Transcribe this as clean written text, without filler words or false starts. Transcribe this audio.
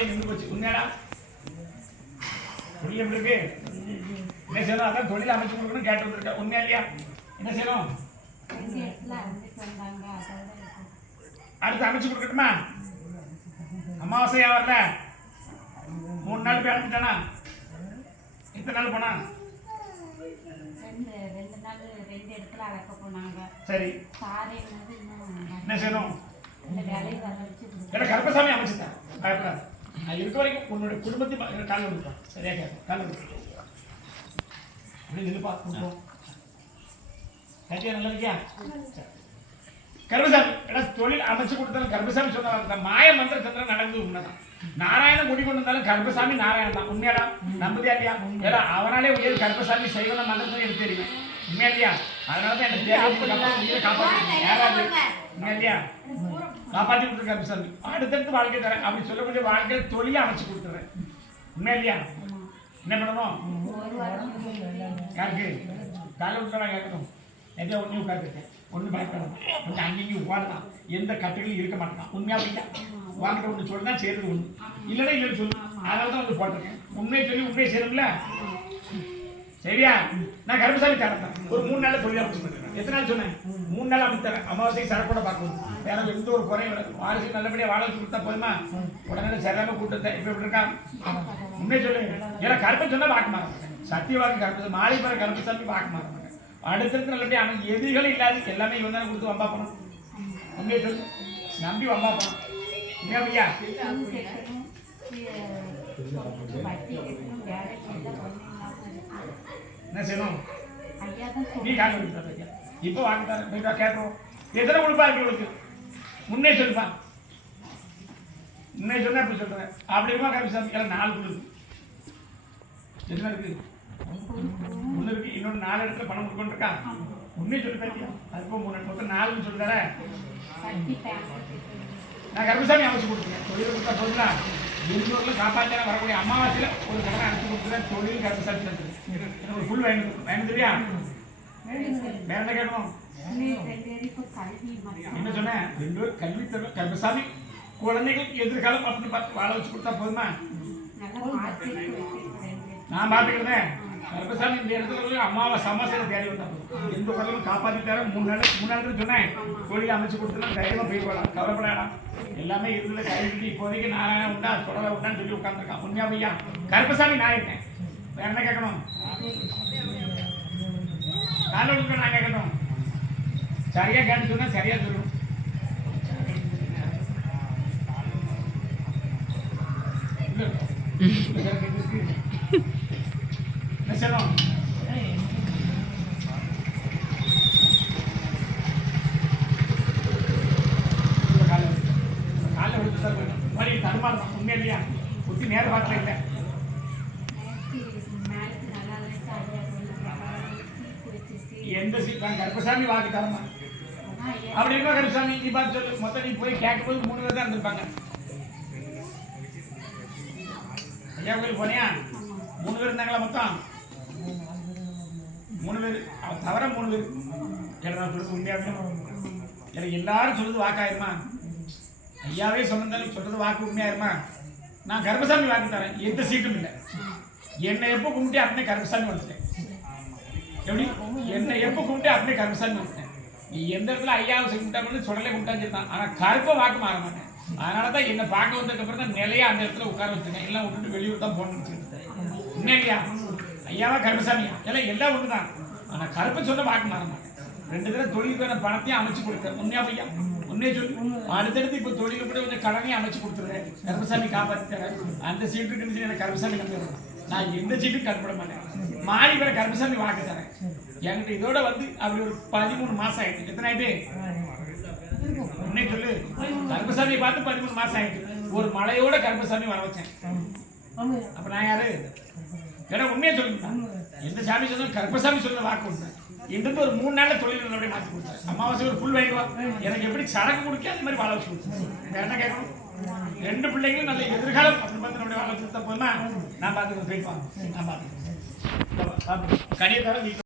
அப்படியே நின்று போச்சு. உண்மையாடா தொழில் எப்படி இருக்கு? என்ன செய்யணும்? அதான் தொழில் அமைச்சு கொடுக்கணும் கேட்டு வந்துருக்க. உண்மையா இல்லையா? என்ன செய்யணும்? அடுத்து அமைச்சு கொடுக்கட்டுமா? அமாவாசையா வரல 3 நாள் போய் அடைஞ்சிட்டானா? எத்தனை நாள் போனா? சரி என்ன செய்யணும்? கருப்பசாமி அமைச்சுட்டேன். பயப்படாது. நான் இருக்க வரைக்கும் உன்னுடைய குடும்பத்தை கால விடுப்பான். சரியா கேட்கும். கால விடுப்பேன். அப்படி நிலுப்பா கொடுப்போம். கேட்டியா? நல்லா இருக்கியா? கருப்பசாமி தொழில் அமைச்சு கொடுத்தாலும் கருப்பசாமி சொன்ன மாய மந்திர சந்திரன் நடந்தது உண்மைதான். நாராயண முடி கொண்டு வந்தாலும் கருப்பசாமி நாராயணன் தான். உண்மையாடா? நம்புதியா இல்லையா? ஏன்னா அவனாலே உயர் கருப்பசாமி செய்வன மந்திரத்தை எனக்கு தெரியும். உண்மையா இல்லையா? அதனாலதான் எனக்கு காப்பாற்றி யாராவது உண்மையா இல்லையா? காப்பாற்றி கொடுத்துருக்க கருப்பசாமி. அடுத்தடுத்து வாழ்க்கை தரேன் அப்படி சொல்லக்கூடிய வாழ்க்கையை தொழிலை அமைச்சு கொடுத்துறேன். உண்மையா இல்லையா? என்ன பண்ணணும்? யாருக்கு காலை விட்டுலாம் கேட்கணும். எதோ ஒன்று உட்காந்துருக்கேன். ஒன்று பயப்படணும். கொஞ்சம் அங்கேயும் உட்காரலாம். எந்த கட்டுகளும் இருக்க மாட்டான். உண்மையா அப்படின்னா வாங்கிட்ட ஒன்று சொல்லுனா செய்யறது ஒன்று இல்லைன்னா இல்லைன்னு சொல்லு. அதனால தான் வந்து போட்டிருக்கேன். உண்மையை சொல்லி உண்மையை செய்யணும்ல. சரியா? நான் கருப்பசாமி தரேன். ஒரு 3 நாள் தொழில் அமைச்சு கொடுத்துருக்கேன். எத்தனை நாள் சொன்னேன்? 3 நாள் அமைச்சு தரேன். அமாவாசைக்கு சரக்கூட பார்க்கணும். வேற எந்த ஒரு குறையும் இல்லை. வாரிசு நல்லபடியாக வாழ வச்சு கொடுத்தா போதுமா? உடனே சரியாம கூட்டத்தை இப்போ எப்படி இருக்கா? உண்மையை சொல்லு. ஏன்னா கருப்பை சொன்னா பார்க்க மாட்டேன். சத்தியவாக்கு கருப்பை மாலை பெற கருப்பசாமி பார்க்க மாட்டேன். அடுத்தடுத்து நல்லபடியாக அவன் எதிரிகளும் இல்லாது எல்லாமே இவன் தானே கொடுத்து வம்பா பண்ணணும். உண்மையை சொல்லு. நம்பி வம்பா பண்ணணும். அப்படியா? என்ன செய்யணும்? நீ கால விட்டு இப்போ வாங்கிட்டாரு கேட்கணும். எத்தனை கொடுப்பா இருக்கு உங்களுக்கு? முன்னே சொல்லுப்பா. முன்னே சொன்னா எப்படி சொல்றேன்? அப்படி இருக்குமா கருப்பசாமி? எல்லாம் 4 கொடுக்கு. எத்தனை இருக்கு? 1 இருக்கு. இன்னொன்று 4 இடத்துல பணம் கொடுக்கணும் இருக்கா? முன்னே சொல்லி பாத்தியா? அதுக்கு 3 மொத்தம் 4 சொல்லி தர. நான் கருப்பசாமி அமைச்சு கொடுத்துருக்கேன். தொழில் கொடுத்தா போதுங்களா? எந்தூரில் காப்பாற்ற வரக்கூடிய அமாவாசையில் ஒரு கடனை அனுப்பிச்சு கொடுத்துருக்கேன். தொழில் கருப்பசாமி தந்துருக்கு. எனக்கு ஒரு ஃபுல் வேணும் தெரியா? வேற என்ன கேட்கணும்? என்ன சொன்னேன்? 2 பேரும் கல்வி தரும் கருப்பசாமி குழந்தைகளுக்கு எதிர்காலம் அப்படின்னு பார்த்து வாழ வச்சு கொடுத்தா போதுமா? நான் பார்த்துக்கிறேன். கருப்பசாமி இந்த இடத்துல அமாவாசையில தேடி வந்தா போதும். எந்த குழந்தையும் காப்பாற்றி தர 3 நாள் சொன்னேன். தொழில் அமைச்சு கொடுத்துலாம் தைரியமா போய் போகலாம். கவலைப்படாடா. எல்லாமே இருந்தது கைவிட்டு இப்போதைக்கு நாராயண உண்டா தொடர உண்டான்னு சொல்லி உட்காந்துருக்கான். உண்மையா பையா? கருப்பசாமி நான் இருக்கேன். வேற என்ன கேட்கணும்? கால விட்டு நான் கேட்கணும். சரியா கேட்டு சொன்னா சரியா சொல்லணும். என்ன செய்யணும்? தருமானம் உண்மையா இல்லையா? குத்தி நேர பார்க்கல இல்லை. எந்த கருப்பசாமி வாக்கு தரமா? அப்படி இருக்கா கருப்பசாமி? நீ பார்த்து சொல்லு. மொத்தம் நீ போய் கேட்கும் போது 3 பேர் தான் இருந்திருப்பாங்க. ஐயா கோயில் போனியா? 3 பேர் இருந்தாங்களா மொத்தம்? 3 பேர் தவிர 3 பேர். நான் சொல்றது உண்மையாவே எனக்கு எல்லாரும் சொல்றது வாக்காயிருமா? ஐயாவே சொன்னாலும் சொல்றது வாக்கு உண்மையாயிருமா? நான் கருப்பசாமி வாக்கு தரேன். எந்த சீட்டும் இல்லை. என்னை எப்போ கும்பிட்டு அப்படியே கருப்பசாமி வந்துட்டேன். எப்படி? என்னை எப்போ கும்பிட்டு அப்படியே கருப்பசாமி வந்துட்டேன். நீ எந்த இடத்துல ஐயாவை கும்பிட்டாங்கன்னு சொல்லலே கும்பிட்டாச்சுருந்தான். ஆனால் கருப்பை வாக்கு மாற மாட்டேன். அதனால தான் என்னை பார்க்க வந்ததுக்கு அப்புறம் தான் நிலையா அந்த இடத்துல உட்கார வச்சுருக்கேன். எல்லாம் விட்டுட்டு வெளியூர் தான் போகணும்னு வச்சுருக்கேன். உண்மையா இல்லையா? ஐயாவா கருப்பசாமியா? எல்லாம் ஒன்று தான். ஆனால் கருப்பை சொன்ன வாக்கு மாற மாட்டேன். 2 தடவை தொழிலுக்கான பணத்தையும் அமைச்சு கொடுத்தேன். உண்மையா பையா? உண்மையை சொல்லு. அடுத்தடுத்து இப்போ தொழில் கூட கொஞ்சம் கடனையும் அமைச்சு கொடுத்துருவேன். கருப்பசாமி காப்பாற்றி தரேன். அந்த சீட்டு இருக்குன்னு எனக்கு கருப்பசாமி நம்பிடுறேன். நான் எந்த சீட்டும் கட்டுப்பட மாட்டேன். மாறி வர கருப்பசாமி வாக்கு தரேன். என்கிட்ட இதோட வந்து அப்படி ஒரு 13 மாசம் ஆயிடுச்சு. எத்தனை ஆயிட்டு? உண்மையை சொல்லு. கருப்பசாமியை பார்த்து 13 மாசம் ஆயிடுச்சு. ஒரு மலையோட கருப்பசாமி வர வச்சேன். அப்ப நான் யாரு? ஏன்னா உண்மையை சொல்லுங்க. எந்த சாமி சொன்னாலும் கருப்பசாமி சொல்ல வாக்கு உண்டு. இன்றது ஒரு 3 நாள்ல தொழில் நல்லபடியாக மாற்றி கொடுத்தாரு. அமாவாசை ஒரு புல் வாங்கிடுவா. எனக்கு எப்படி சரக்கு குடிக்க அந்த மாதிரி வாழ வச்சு கொடுத்தேன். என்ன கேட்கணும்? 2 பிள்ளைங்களும் நல்ல எதிர்காலம் அப்படின்னு பார்த்து நம்மளுடைய வாழ கொடுத்தா போதுமா? நான் பார்த்துக்கிறேன். போயிட்டு நான் பார்த்துக்கிறேன். கடியை தர